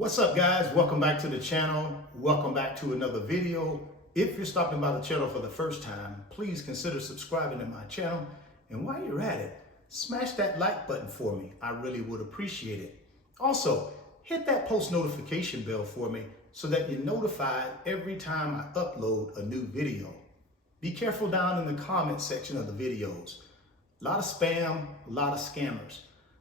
What's up, guys? Welcome back to the channel. Welcome back to another video. If you're stopping by the channel for the first time, please consider subscribing to my channel. And while you're at it, smash that like button for me. I really would appreciate it. Also, hit that post notification bell for me so that you're notified every time I upload a new video. Be careful down in the comment section of the videos. A lot of spam, a lot of scammers.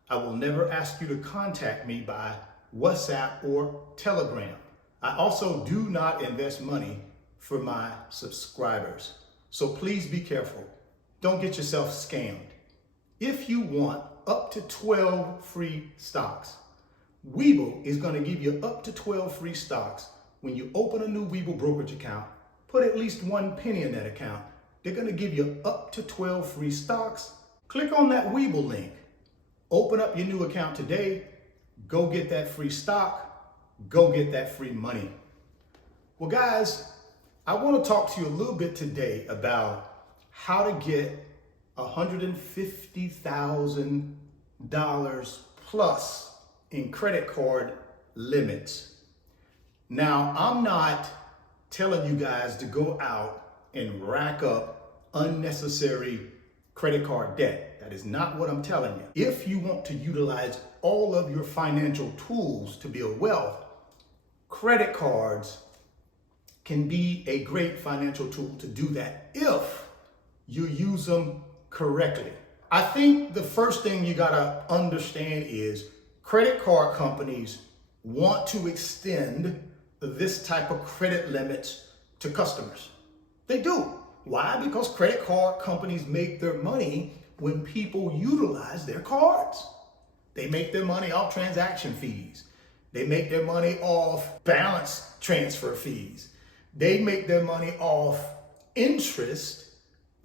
I will never ask you to contact me by WhatsApp or Telegram. I also do not invest money for my subscribers. So please be careful. Don't get yourself scammed. If you want up to 12 free stocks, Webull is going to give you up to 12 free stocks when you open a new Webull brokerage account. Put at least 1 penny in that account. They're going to give you up to 12 free stocks. Click on that Webull link. Open up your new account today. Go get that free stock. Go get that free money. Well, guys, I want to talk to you a little bit today about how to get $150,000 plus in credit card limits. Now, I'm not telling you guys to go out and rack up unnecessary credit card debt. That is not what I'm telling you. If you want to utilize all of your financial tools to build wealth, credit cards can be a great financial tool to do that if you use them correctly. I think the first thing you gotta understand is credit card companies want to extend this type of credit limits to customers. They do. Why? Because credit card companies make their money when people utilize their cards. They make their money off transaction fees. They make their money off balance transfer fees. They make their money off interest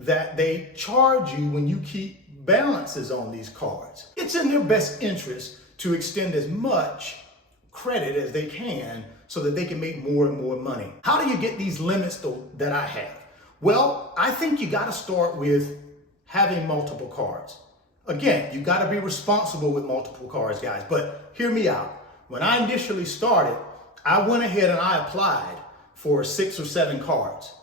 that they charge you when you keep balances on these cards. It's in their best interest to extend as much credit as they can so that they can make more and more money. How do you get these limits though that I have? Well, I think you got to start with having multiple cards. Again, you got to be responsible with multiple cards, guys, but hear me out. When I initially started, I went ahead and I applied for 6 or 7 cards,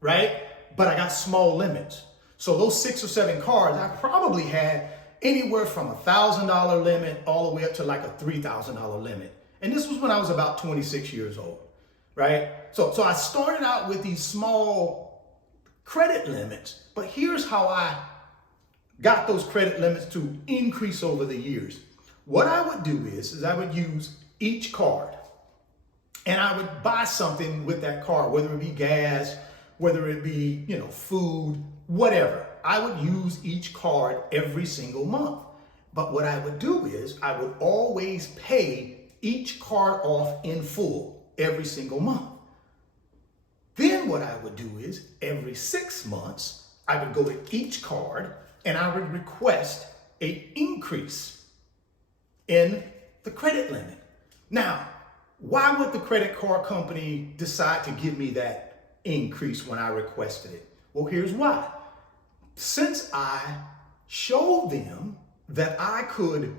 right? But I got small limits. So those 6 or 7 cards, I probably had anywhere from $1,000 limit all the way up to like a $3,000 limit. And this was when I was about 26 years old, right? So I started out with these small credit limits, but here's how I got those credit limits to increase over the years. What I would do is I would use each card and I would buy something with that card, whether it be gas, whether it be, food, whatever. I would use each card every single month. But what I would do is I would always pay each card off in full every single month. Then what I would do is every 6 months, I would go to each card and I would request an increase in the credit limit. Now, why would the credit card company decide to give me that increase when I requested it? Well, here's why. Since I showed them that I could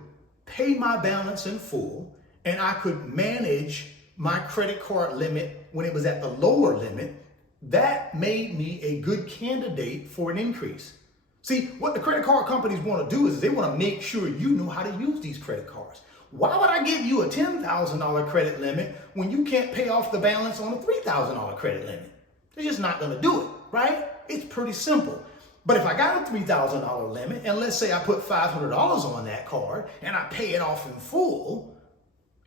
pay my balance in full and I could manage my credit card limit when it was at the lower limit, that made me a good candidate for an increase. See, what the credit card companies want to do is they want to make sure you know how to use these credit cards. Why would I give you a $10,000 credit limit when you can't pay off the balance on a $3,000 credit limit? They're just not going to do it, right? It's pretty simple. But if I got a $3,000 limit, and let's say I put $500 on that card and I pay it off in full,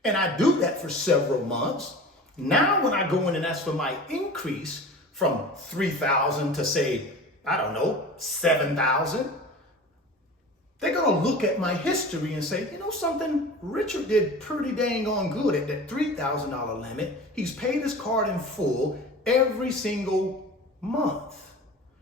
and I do that for several months, now when I go in and ask for my increase from $3,000 to say, I don't know, $7,000, they're going to look at my history and say, you know something, Richard did pretty dang on good at that $3,000 limit. He's paid his card in full every single month.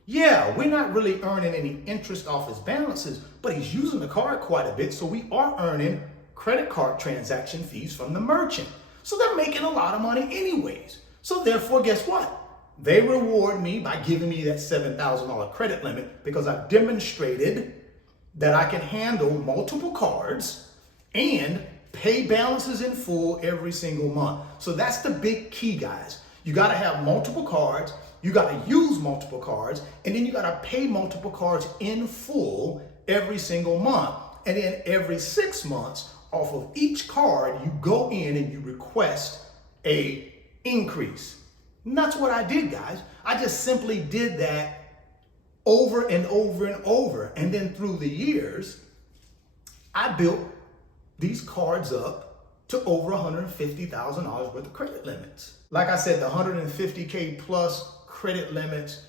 Yeah, we're not really earning any interest off his balances, but he's using the card quite a bit, so we are earning credit card transaction fees from the merchant. So they're making a lot of money anyways. So therefore, guess what? They reward me by giving me that $7,000 credit limit because I've demonstrated that I can handle multiple cards and Pay balances in full every single month. So that's the big key, guys. You got to have multiple cards. You got to use multiple cards. And then you got to pay multiple cards in full every single month. And then every 6 months, off of each card, you go in and you request a increase. And that's what I did, guys. I just simply did that over and over and over. And then through the years, I built these cards up to over $150,000 worth of credit limits. Like I said, the 150K plus credit limits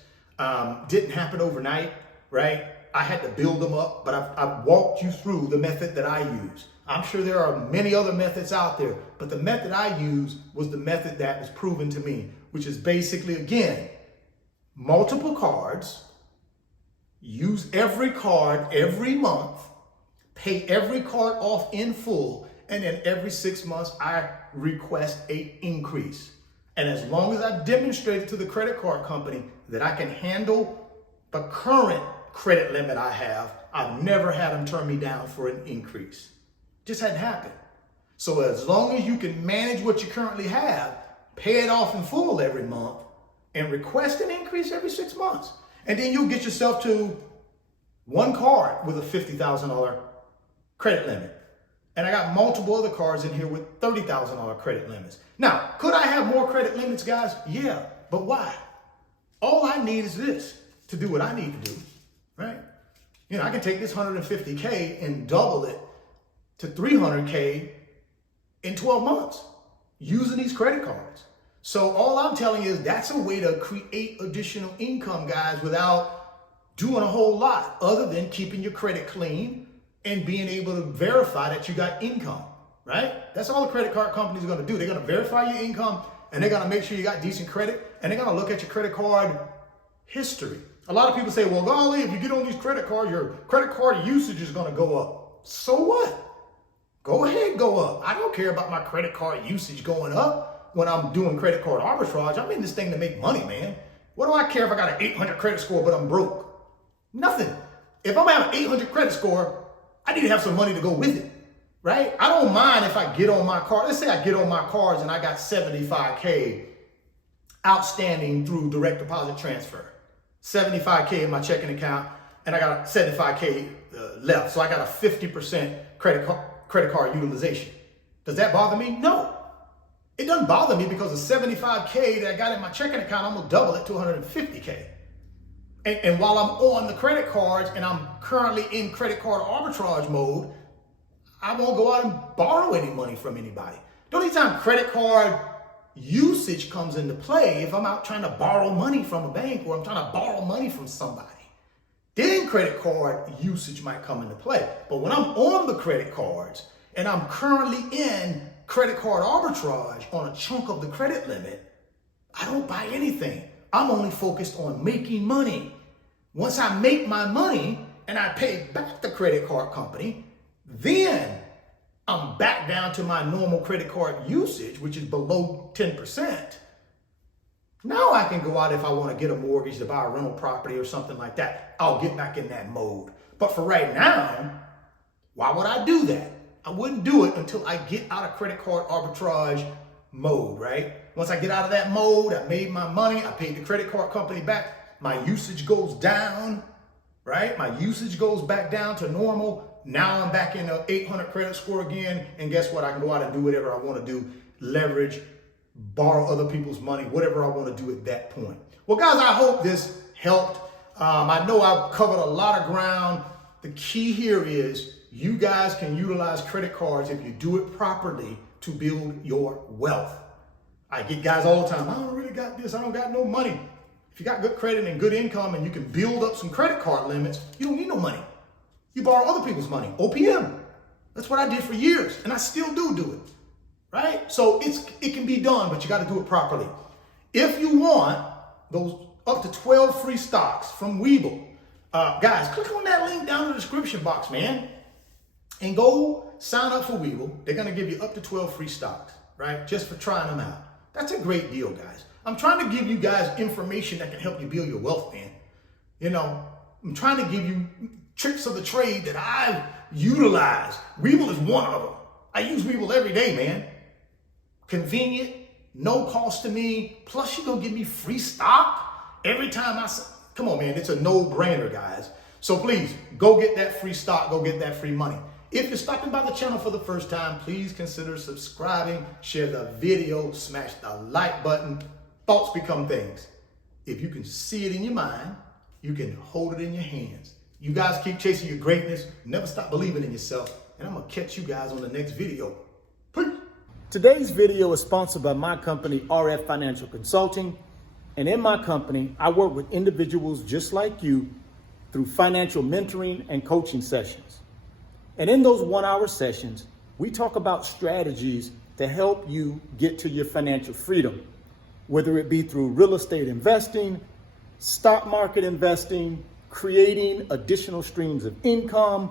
didn't happen overnight, right? I had to build them up, but I've walked you through the method that I use. I'm sure there are many other methods out there, but the method I used was the method that was proven to me, which is basically, again, multiple cards, use every card every month, pay every card off in full, and then every 6 months I request an increase. And as long as I've demonstrated to the credit card company that I can handle the current credit limit I have, I've never had them turn me down for an increase. Just hadn't happened. So as long as you can manage what you currently have, pay it off in full every month, and request an increase every 6 months. And then you'll get yourself to one card with a $50,000 credit limit. And I got multiple other cards in here with $30,000 credit limits. Now, could I have more credit limits, guys? Yeah, but why? All I need is this to do what I need to do, right? You know, I can take this 150K and double it to 300K in 12 months using these credit cards. So all I'm telling you is that's a way to create additional income, guys, without doing a whole lot other than keeping your credit clean and being able to verify that you got income, right? That's all the credit card companies are going to do. They're going to verify your income, and they're going to make sure you got decent credit, and they're going to look at your credit card history. A lot of people say, well, golly, if you get on these credit cards, your credit card usage is going to go up. So what? Go ahead, go up. I don't care about my credit card usage going up when I'm doing credit card arbitrage. I'm in this thing to make money, man. What do I care if I got an 800 credit score, but I'm broke? Nothing. If I'm at an 800 credit score, I need to have some money to go with it, right? I don't mind if I get on my card. Let's say I get on my cards and I got 75K outstanding through direct deposit transfer. 75K in my checking account, and I got 75K left. So I got a 50% credit card utilization. Does that bother me? No. It doesn't bother me because the 75K that I got in my checking account, I'm gonna double it to 150K. And while I'm on the credit cards and I'm currently in credit card arbitrage mode, I won't go out and borrow any money from anybody. The only time credit card usage comes into play if I'm out trying to borrow money from a bank or I'm trying to borrow money from somebody. Then credit card usage might come into play. But when I'm on the credit cards and I'm currently in credit card arbitrage on a chunk of the credit limit, I don't buy anything. I'm only focused on making money. Once I make my money and I pay back the credit card company, then I'm back down to my normal credit card usage, which is below 10%. Now I can go out if I want to get a mortgage to buy a rental property or something like that. I'll get back in that mode. But for right now, why would I do that? I wouldn't do it until I get out of credit card arbitrage mode, right? Once I get out of that mode, I made my money, I paid the credit card company back, my usage goes down, right? My usage goes back down to normal. Now I'm back in an 800 credit score again, and guess what? I can go out and do whatever I want to do, leverage, borrow other people's money, whatever I want to do at that point. Well, guys, I hope this helped. I know I've covered a lot of ground. The key here is you guys can utilize credit cards if you do it properly to build your wealth. I get guys all the time, I don't really got this, I don't got no money. If you got good credit and good income and you can build up some credit card limits, you don't need no money. You borrow other people's money, OPM. That's what I did for years, and I still do it, right? So it can be done, but you got to do it properly. If you want those up to 12 free stocks from Webull, guys, click on that link down in the description box, man, and go sign up for Webull. They're going to give you up to 12 free stocks, right? Just for trying them out. That's a great deal, guys. I'm trying to give you guys information that can help you build your wealth, man. You know, I'm trying to give you tricks of the trade that I've utilized. Webull is one of them. I use Webull every day, man. Convenient, no cost to me. Plus, you're going to give me free stock every time I say, come on, man. It's a no-brainer, guys. So please, go get that free stock. Go get that free money. If you're stopping by the channel for the first time, please consider subscribing, share the video, smash the like button. Thoughts become things. If you can see it in your mind, you can hold it in your hands. You guys keep chasing your greatness. Never stop believing in yourself. And I'm going to catch you guys on the next video. Peace. Today's video is sponsored by my company, RF Financial Consulting. And in my company, I work with individuals just like you through financial mentoring and coaching sessions. And in those 1-hour sessions, we talk about strategies to help you get to your financial freedom, whether it be through real estate investing, stock market investing, creating additional streams of income,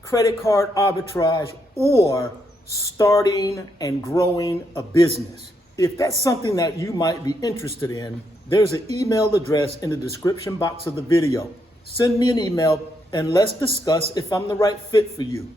credit card arbitrage, or starting and growing a business. If that's something that you might be interested in, there's an email address in the description box of the video. Send me an email and let's discuss if I'm the right fit for you.